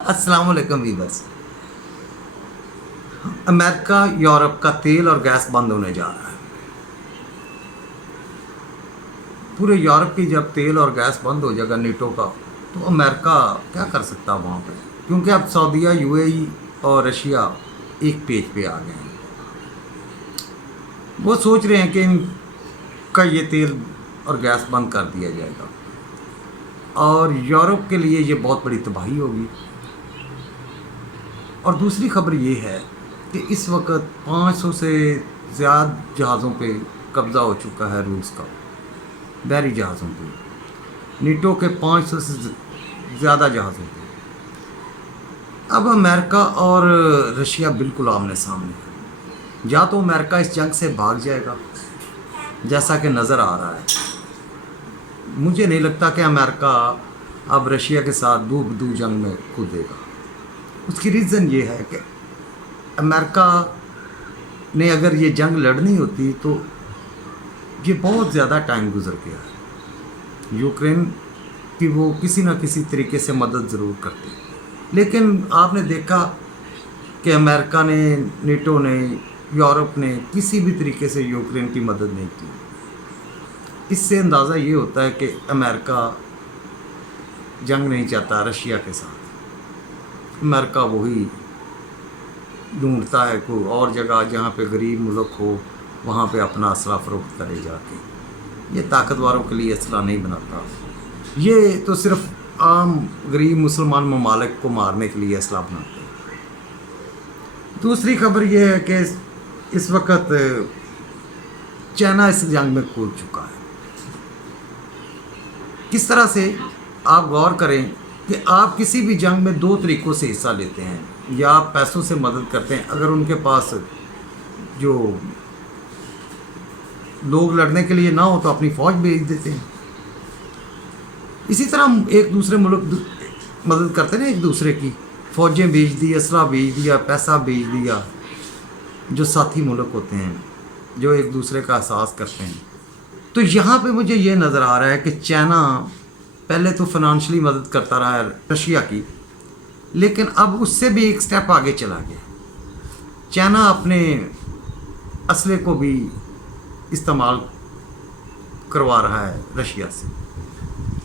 अस्सलाम वालेकुम viewers. America Europe का तेल और गैस बंद होने जा रहा है। पूरे यूरोप की जब तेल और गैस बंद हो जाएगा नेटो का, तो अमेरिका क्या कर सकता है वहाँ पे, क्योंकि अब सऊदीया, यूएई और रशिया एक पेज पे आ गए हैं। वो सोच रहे हैं कि इनका ये तेल और गैस बंद कर दिया जाएगा और यूरोप के लिए ये बहुत बड़ी तबाही होगी। और दूसरी खबर ये है कि इस वक्त 500 से ज़्यादा जहाज़ों पे कब्ज़ा हो चुका है रूस का, बहरी जहाज़ों पे, नेटो के 500 से ज़्यादा जहाज़ों पे। अब अमेरिका और रशिया बिल्कुल आमने सामने है। या तो अमेरिका इस जंग से भाग जाएगा जैसा कि नज़र आ रहा है। मुझे नहीं लगता कि अमेरिका अब रशिया के साथ दो जंग में कूदेगा। उसकी रीज़न ये है कि अमेरिका ने अगर ये जंग लड़नी होती तो ये बहुत ज़्यादा टाइम गुजर गया है। यूक्रेन की वो किसी ना किसी तरीके से मदद ज़रूर करती, लेकिन आपने देखा कि अमेरिका ने, नेटो ने, यूरोप ने किसी भी तरीके से यूक्रेन की मदद नहीं की। इससे अंदाज़ा ये होता है कि अमेरिका जंग नहीं चाहता रशिया के साथ। अमेरिका वही ढूंढता है कोई और जगह जहाँ पे गरीब मुल्क हो, वहाँ पे अपना असला फ़रोख्त करे जाके। ये ताकतवरों के लिए असला नहीं बनाता, ये तो सिर्फ आम गरीब मुसलमान ममालिक को मारने के लिए असला बनाते हैं। दूसरी खबर ये है कि इस वक्त चाइना इस जंग में कूद चुका है। किस तरह से, आप गौर करें कि आप किसी भी जंग में दो तरीक़ों से हिस्सा लेते हैं, या आप पैसों से मदद करते हैं, अगर उनके पास जो लोग लड़ने के लिए ना हो तो अपनी फ़ौज भेज देते हैं। इसी तरह हम एक दूसरे मुल्क मदद करते हैं ना, एक दूसरे की फ़ौजें भेज दी, असला भेज दिया, पैसा भेज दिया। जो साथी मुल्क होते हैं जो एक दूसरे का एहसास करते हैं। तो यहाँ पे मुझे ये नज़र आ रहा है कि चाइना पहले तो फाइनेंशियली मदद करता रहा है रशिया की, लेकिन अब उससे भी एक स्टेप आगे चला गया। चाइना अपने असले को भी इस्तेमाल करवा रहा है रशिया से,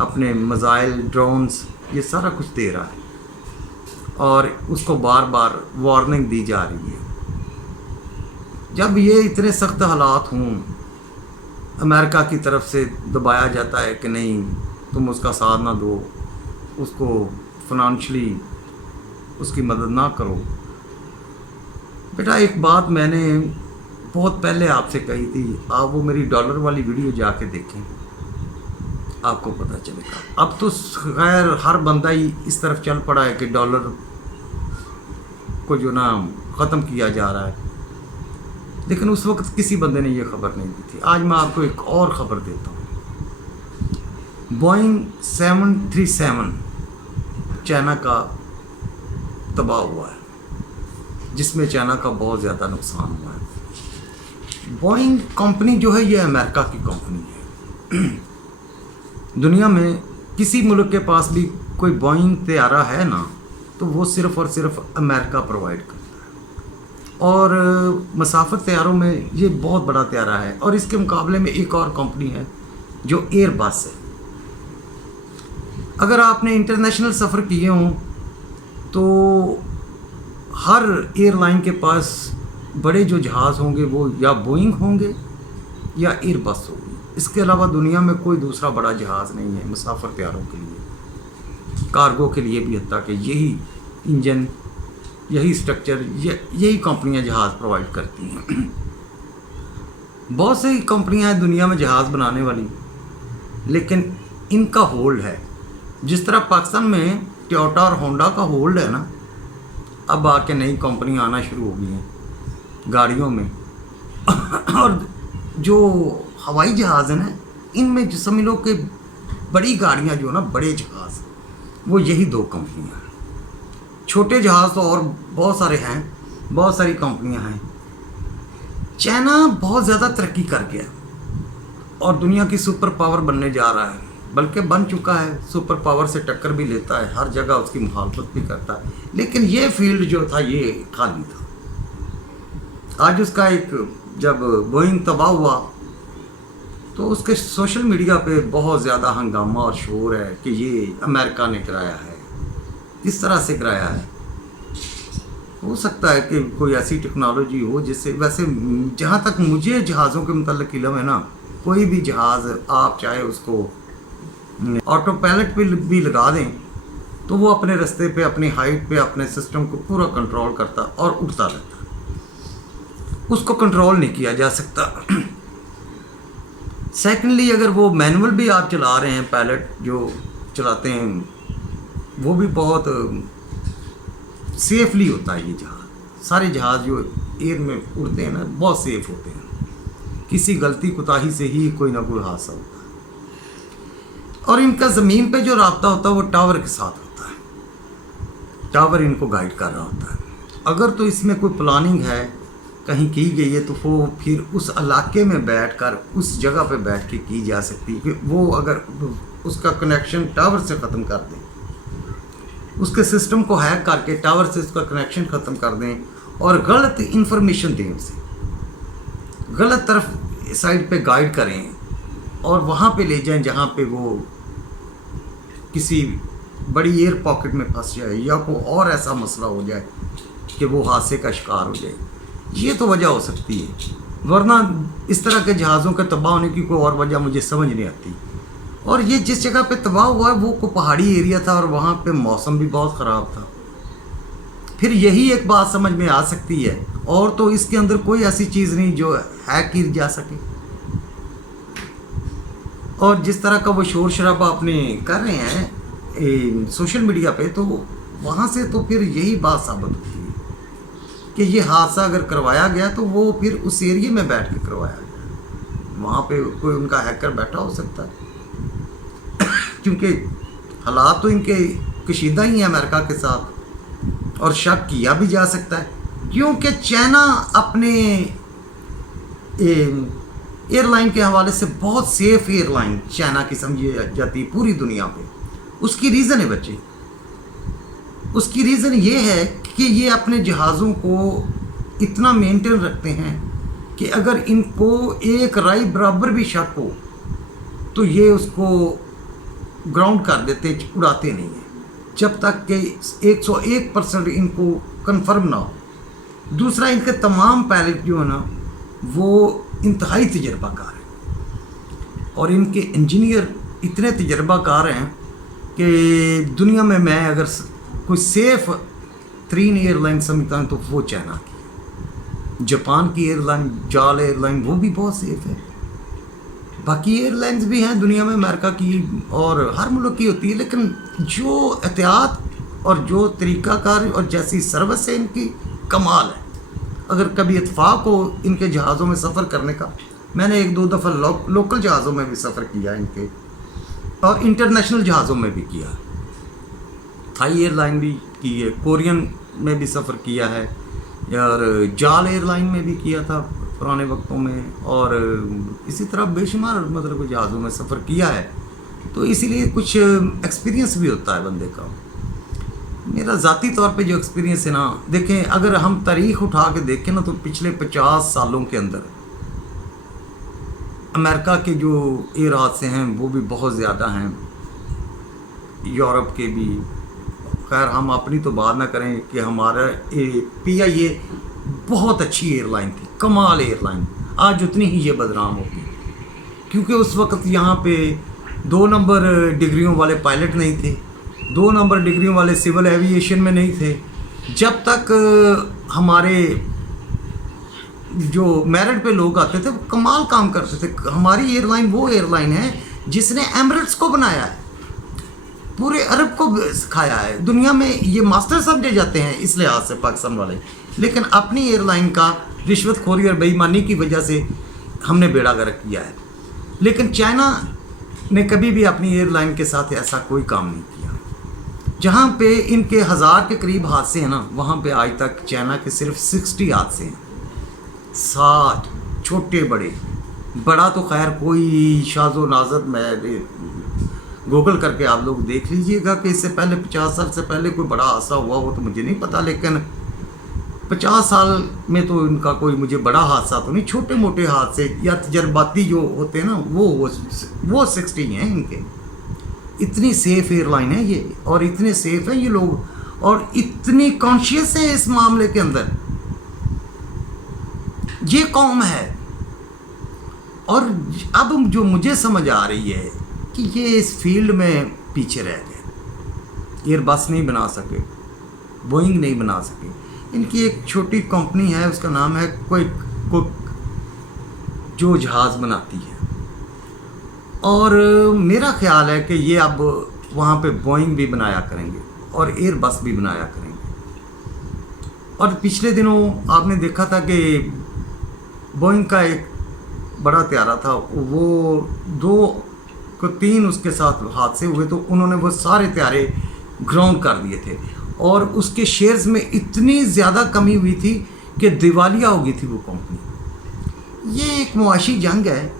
अपने मिसाइल, ड्रोन्स, ये सारा कुछ दे रहा है और उसको बार बार वार्निंग दी जा रही है। जब ये इतने सख्त हालात हों, अमेरिका की तरफ से दबाया जाता है कि नहीं तुम उसका साथ ना दो, उसको फाइनेंशियली उसकी मदद ना करो। बेटा, एक बात मैंने बहुत पहले आपसे कही थी, आप वो मेरी डॉलर वाली वीडियो जाके देखें, आपको पता चलेगा। अब तो खैर हर बंदा ही इस तरफ चल पड़ा है कि डॉलर को जो ना ख़त्म किया जा रहा है, लेकिन उस वक्त किसी बंदे ने ये खबर नहीं दी थी। आज मैं आपको एक और ख़बर देता हूँ। बोइंग 737 चाइना का तबाह हुआ है, जिसमें चाइना का बहुत ज़्यादा नुकसान हुआ है। बोइंग कंपनी जो है ये अमेरिका की कंपनी है। दुनिया में किसी मुल्क के पास भी कोई बोइंग तैयारा है ना, तो वो सिर्फ़ और सिर्फ अमेरिका प्रोवाइड करता है। और मसाफत तैयारों में ये बहुत बड़ा तैयारा है। और इसके मुकाबले में एक और कंपनी है जो एयरबस है। अगर आपने इंटरनेशनल सफ़र किए हों तो हर एयरलाइन के पास बड़े जो जहाज़ होंगे वो या बोइंग होंगे या एयरबस होगी। इसके अलावा दुनिया में कोई दूसरा बड़ा जहाज़ नहीं है मुसाफिर तैयारों के लिए, कार्गो के लिए भी। हत्ता कि यही इंजन, यही स्ट्रक्चर, यही कंपनियां जहाज़ प्रोवाइड करती हैं। बहुत सी कंपनियां हैं दुनिया में जहाज़ बनाने वाली, लेकिन इनका होल्ड है। जिस तरह पाकिस्तान में टोयोटा और होंडा का होल्ड है ना, अब आके नई कंपनियां आना शुरू हो गई हैं गाड़ियों में। और जो हवाई जहाज़ है ना, इनमें जो समझ लो कि बड़ी गाड़ियां जो ना, बड़े जहाज़, वो यही दो कंपनियां हैं। छोटे जहाज़ तो और बहुत सारे हैं, बहुत सारी कंपनियां हैं। चाइना बहुत ज़्यादा तरक्की कर गया और दुनिया की सुपर पावर बनने जा रहा है। بلکہ بن چکا ہے، سپر پاور سے ٹکر بھی لیتا ہے، ہر جگہ اس کی مخالفت بھی کرتا ہے، لیکن یہ فیلڈ جو تھا یہ خالی تھا۔ آج اس کا ایک جب بوئنگ تباہ ہوا تو اس کے سوشل میڈیا پہ بہت زیادہ ہنگامہ اور شور ہے کہ یہ امریکہ نے کرایا ہے، کس طرح سے کرایا ہے۔ ہو سکتا ہے کہ کوئی ایسی ٹیکنالوجی ہو جس سے، ویسے جہاں تک مجھے جہازوں کے متعلق علم ہے نا، کوئی بھی جہاز آپ چاہے اس کو آٹو پائلٹ پہ بھی لگا دیں تو وہ اپنے رستے پہ، اپنی ہائٹ پہ اپنے سسٹم کو پورا کنٹرول کرتا اور اڑتا رہتا، اس کو کنٹرول نہیں کیا جا سکتا۔ سیکنڈلی اگر وہ مینول بھی آپ چلا رہے ہیں، پائلٹ جو چلاتے ہیں وہ بھی بہت سیفلی ہوتا ہے۔ یہ جہاز، سارے جہاز جو ایئر میں اڑتے ہیں نا بہت سیف ہوتے ہیں، کسی غلطی کوتاہی سے ہی کوئی نہ کوئی حادثہ ہوتا ہے۔ اور ان کا زمین پہ جو رابطہ ہوتا ہے وہ ٹاور کے ساتھ ہوتا ہے، ٹاور ان کو گائیڈ کر رہا ہوتا ہے۔ اگر تو اس میں کوئی پلاننگ ہے کہیں کی گئی ہے تو وہ پھر اس علاقے میں بیٹھ کر، اس جگہ پہ بیٹھ کے کی جا سکتی ہے کہ وہ اگر اس کا کنیکشن ٹاور سے ختم کر دیں، اس کے سسٹم کو ہیک کر کے ٹاور سے اس کا کنیکشن ختم کر دیں اور غلط انفارمیشن دیں، اسے غلط طرف سائڈ پہ گائیڈ کریں اور وہاں پہ لے جائیں جہاں پہ وہ کسی بڑی ایئر پاکٹ میں پھنس جائے یا کوئی اور ایسا مسئلہ ہو جائے کہ وہ حادثے کا شکار ہو جائے۔ یہ تو وجہ ہو سکتی ہے، ورنہ اس طرح کے جہازوں کے تباہ ہونے کی کوئی اور وجہ مجھے سمجھ نہیں آتی۔ اور یہ جس جگہ پہ تباہ ہوا ہے وہ کوئی پہاڑی ایریا تھا اور وہاں پہ موسم بھی بہت خراب تھا، پھر یہی ایک بات سمجھ میں آ سکتی ہے، اور تو اس کے اندر کوئی ایسی چیز نہیں جو ہیک کی جا سکے۔ اور جس طرح کا وہ شور شرابہ اپنے کر رہے ہیں سوشل میڈیا پہ، تو وہاں سے تو پھر یہی بات ثابت ہوتی ہے کہ یہ حادثہ اگر کروایا گیا تو وہ پھر اس ایریے میں بیٹھ کے کروایا گیا، وہاں پہ کوئی ان کا ہیکر بیٹھا ہو سکتا ہے، کیونکہ حالات تو ان کے کشیدہ ہی ہیں امریکہ کے ساتھ، اور شک کیا بھی جا سکتا ہے کیونکہ چائنا اپنے ایئر لائن کے حوالے سے بہت سیف ایئر لائن چائنا کی سمجھی جاتی ہے پوری دنیا پہ۔ اس کی ریزن ہے بچے، اس کی ریزن یہ ہے کہ یہ اپنے جہازوں کو اتنا مینٹین رکھتے ہیں کہ اگر ان کو ایک رائی برابر بھی شک ہو تو یہ اس کو گراؤنڈ کر دیتے، اڑاتے نہیں ہیں جب تک کہ 101% ان کو کنفرم نہ ہو۔ دوسرا، ان کے تمام پائلٹ جو ہے نا وہ انتہائی تجربہ کار ہیں، اور ان کے انجینئر اتنے تجربہ کار ہیں کہ دنیا میں اگر کوئی سیف ترین ایئر لائن سمجھتا ہوں تو وہ چائنا کی، جاپان کی ایئر لائن جال ایئر لائن وہ بھی بہت سیف ہے، باقی ایئر لائنز بھی ہیں دنیا میں، امریکہ کی اور ہر ملک کی ہوتی ہے، لیکن جو احتیاط اور جو طریقہ کار اور جیسی سروس ہے ان کی کمال ہے۔ اگر کبھی اتفاق ہو ان کے جہازوں میں سفر کرنے کا، میں نے 1-2 دفعہ لوکل جہازوں میں بھی سفر کیا ان کے، اور انٹرنیشنل جہازوں میں بھی کیا، تھائی ایئر لائن بھی کی ہے، کورین میں بھی سفر کیا ہے، اور جال ایئر لائن میں بھی کیا تھا پرانے وقتوں میں، اور اسی طرح بے شمار مطلب جہازوں میں سفر کیا ہے، تو اسی لیے کچھ ایکسپیرینس بھی ہوتا ہے بندے کا۔ میرا ذاتی طور پہ جو ایکسپیرینس ہے نا، دیکھیں اگر ہم تاریخ اٹھا کے دیکھیں نا تو پچھلے 50 سالوں کے اندر امریکہ کے جو ایئر حادثے ہیں وہ بھی بہت زیادہ ہیں، یورپ کے بھی۔ خیر ہم اپنی تو بات نہ کریں کہ ہمارا پی آئی اے بہت اچھی ایئر لائن تھی، کمال ایئر لائن، آج اتنی ہی یہ بدنام ہوگی، کیونکہ اس وقت یہاں پہ 2 نمبر ڈگریوں والے پائلٹ نہیں تھے، 2 نمبر ڈگریوں والے سول ایوییشن میں نہیں تھے۔ جب تک ہمارے جو میرٹ پہ لوگ آتے تھے وہ کمال کام کرتے تھے۔ ہماری ایئر لائن وہ ایئر لائن ہے جس نے ایمریٹس کو بنایا ہے، پورے عرب کو سکھایا ہے، دنیا میں یہ ماسٹر سمجھے جاتے ہیں اس لحاظ سے پاکستان والے، لیکن اپنی ایئر لائن کا رشوت خوری اور بے ایمانی کی وجہ سے ہم نے بیڑا گرک کیا ہے۔ لیکن چائنا نے کبھی بھی اپنی ایئر لائن کے ساتھ ایسا کوئی کام نہیں کیا۔ جہاں پہ ان کے 1000 کے قریب حادثے ہیں نا، وہاں پہ آج تک چائنا کے صرف 60 حادثے ہیں، 60 چھوٹے بڑے، بڑا تو خیر کوئی شاذ و نادر میں गूगल करके आप लोग देख लीजिएगा कि इससे पहले 50 साल से पहले कोई बड़ा हादसा हुआ हो तो मुझे नहीं पता, लेकिन 50 साल में तो इनका कोई मुझे बड़ा हादसा तो नहीं, छोटे मोटे हादसे या तजर्बाती जो होते हैं ना वो 60 हैं इनके। इतनी सेफ एयरलाइन है ये, और इतने सेफ हैं ये लोग, और इतनी कॉन्शियस है इस मामले के अंदर। ये कौम है। और अब जो मुझे समझ आ रही है कि ये इस फील्ड में पीछे रह गए। एयरबस नहीं बना सके, बोइंग नहीं बना सके। इनकी एक छोटी कंपनी है, उसका नाम है क्विक, जो जहाज़ बनाती है। और मेरा ख्याल है कि ये अब वहाँ पे बोइंग भी बनाया करेंगे और एयरबस भी बनाया करेंगे। और पिछले दिनों आपने देखा था कि बोइंग का एक बड़ा त्यारा था, वो 2-3 उसके साथ हादसे हुए, तो उन्होंने वो सारे त्यारे ग्राउंड कर दिए थे, और उसके शेयर्स में इतनी ज़्यादा कमी हुई थी कि दिवालिया हो गई थी वो कंपनी। ये एक मुआशी जंग है,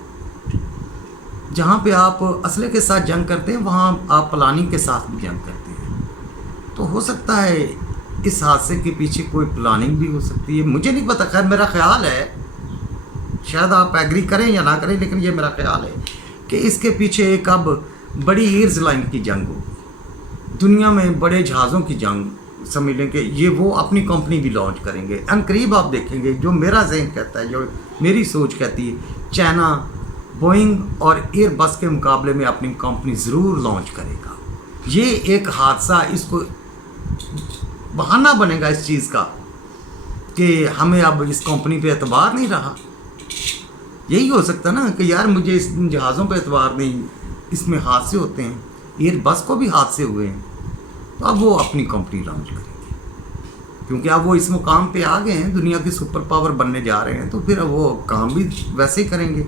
जहाँ पे आप असले के साथ जंग करते हैं, वहाँ आप प्लानिंग के साथ भी जंग करते हैं। तो हो सकता है इस हादसे के पीछे कोई प्लानिंग भी हो सकती है, मुझे नहीं पता। खैर मेरा ख्याल है, शायद आप एग्री करें या ना करें, लेकिन ये मेरा ख्याल है कि इसके पीछे एक अब बड़ी एयर्स लाइन की जंग होगी। दुनिया में बड़े जहाज़ों की जंग समझ लें कि ये वो अपनी कंपनी भी लॉन्च करेंगे। अनकरीब आप देखेंगे, जो मेरा ज़हन कहता है, जो मेरी सोच कहती है, चाइना बोइंग और एयरबस के मुकाबले में अपनी कंपनी ज़रूर लॉन्च करेगा। ये एक हादसा, इसको बहाना बनेगा इस चीज़ का कि हमें अब इस कंपनी पे एतबार नहीं रहा। यही हो सकता ना कि यार मुझे इस जहाज़ों पे एतबार नहीं, इसमें हादसे होते हैं, एयरबस को भी हादसे हुए हैं, तो अब वो अपनी कंपनी लॉन्च करेंगे, क्योंकि अब वो इस मुकाम पे आ गए हैं, दुनिया की सुपर पावर बनने जा रहे हैं, तो फिर अब वो काम भी वैसे ही करेंगे।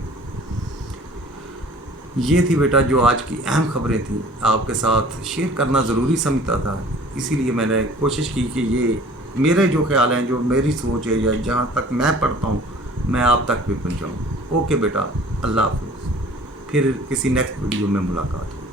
ये थी बेटा जो आज की अहम खबरें थी, आपके साथ शेयर करना ज़रूरी समझता था, इसीलिए मैंने कोशिश की कि ये मेरे जो ख्याल हैं, जो मेरी सोच है, या जहाँ तक मैं पढ़ता हूँ, मैं आप तक भी पहुँचाऊँ। ओके बेटा, अल्लाह हाफ़िज़। फिर किसी नेक्स्ट वीडियो में मुलाकात हो।